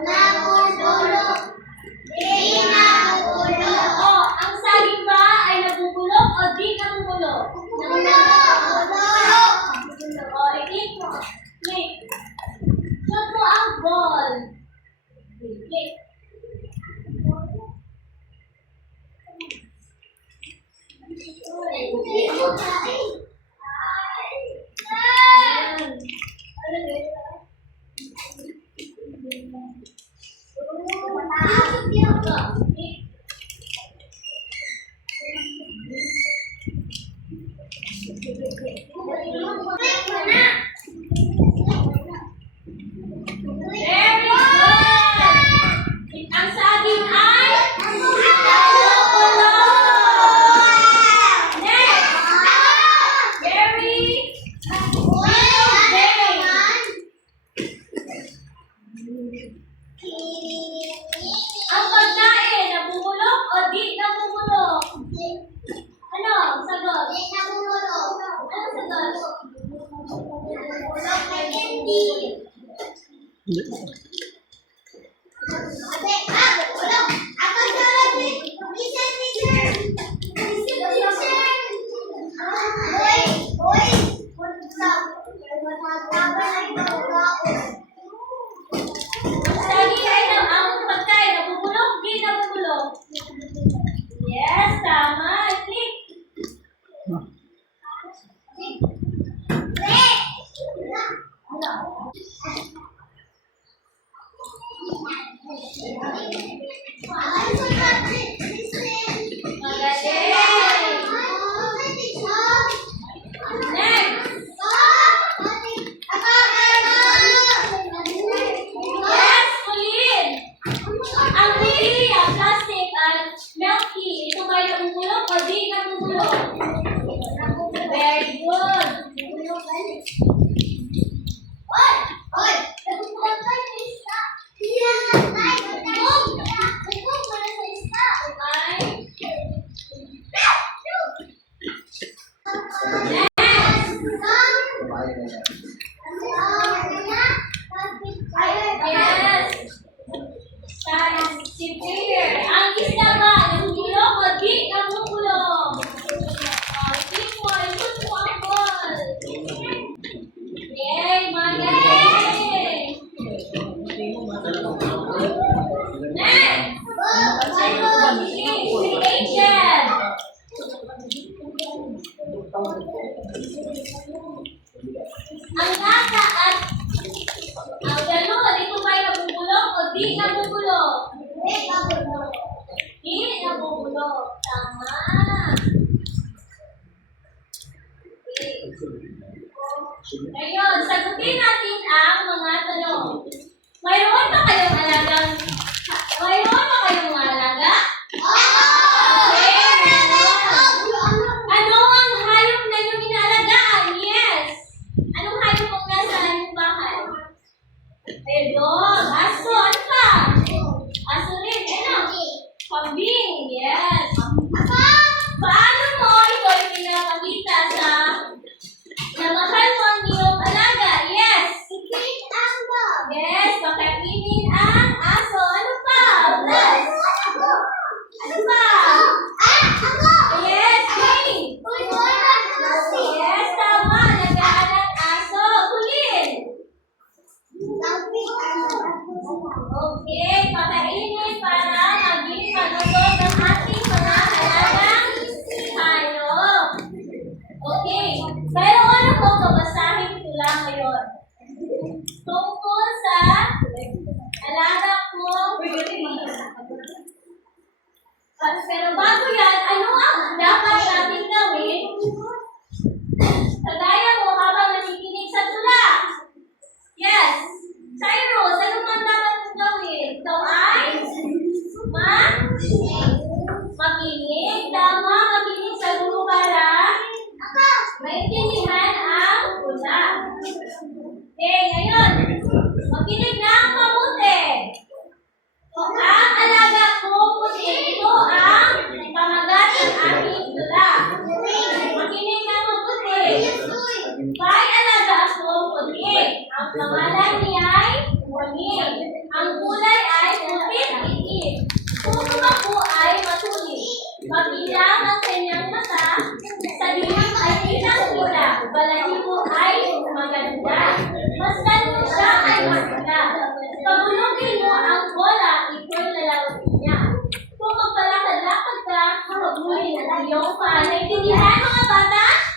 Nabubulok. Di nabubulok. Oh, ang saging ba ay nabubulok o di nabubulok? Nabubulok. Oh, i-click mo. Click. Shoot mo ang ball. Click. Ang pagkain, nabubulok o di nabubulok? Ano? Sagot. Di nabubulok. Ano sagot? Nabubulok na candy. Ate, bulok. Ako sagot. Listen, listen. Hoy, hoy. Yes, tama. Click. Very good. Ang isda ba, nabubulok o di nabubulok? Click mo, ikot mo ang ball. Yay, magaling! Next! Creation! Ang lasa at ang galon, ito ba'y nabubulok o di nabubulok? Di nabubulok. Di nabubulok. Tama. Ngayon, sagutin natin ang mga tanong. Mayroon ba kayong alaga? Okay, meron. Ano ang hayop na inyong inaalagaan? Yes. Anong hayop ang nasa inyong bahay? Dog. Aso. Ano pa? Aso rin. Ano? Kambing. Yes. Paano mo ito ipinapakita sa mahal mo ang iyong alaga? Yes. Yes. Pakainin ang aso. Ano pa? Plus. Ano pa? Yes. Clean. Yes. Tama. Nagaan ang aso. Kulin. Okay. Pakainin para maging malusog ang ating mga alagang hayop. Okay. Pero ano po, babasahin ko lang ngayon. Tungkol sa alaga kong pero bago yan, ano ang dapat natin gawin? Kagaya mo habang nakikinig sa tula. Yes. Cyrus, ano ang dapat mong gawin? Ikaw ay makinig. Tama, makinig sa guru para maintindihan ang tula. Okay, ngayon, makinig na ang mabuti. Ang alaga ko puti, ito ang pamagat ng aking tula. Makinig na mabuti. May alaga ko puti. Ang pangalan niya ay Wangin. Ang kulay magpapalaki ka. Pabulugin mo ang bola, ito'y lalaro niya. Kung magpalakad-lakad ka, habulin ang iyong fan. Naintindihan mga bata?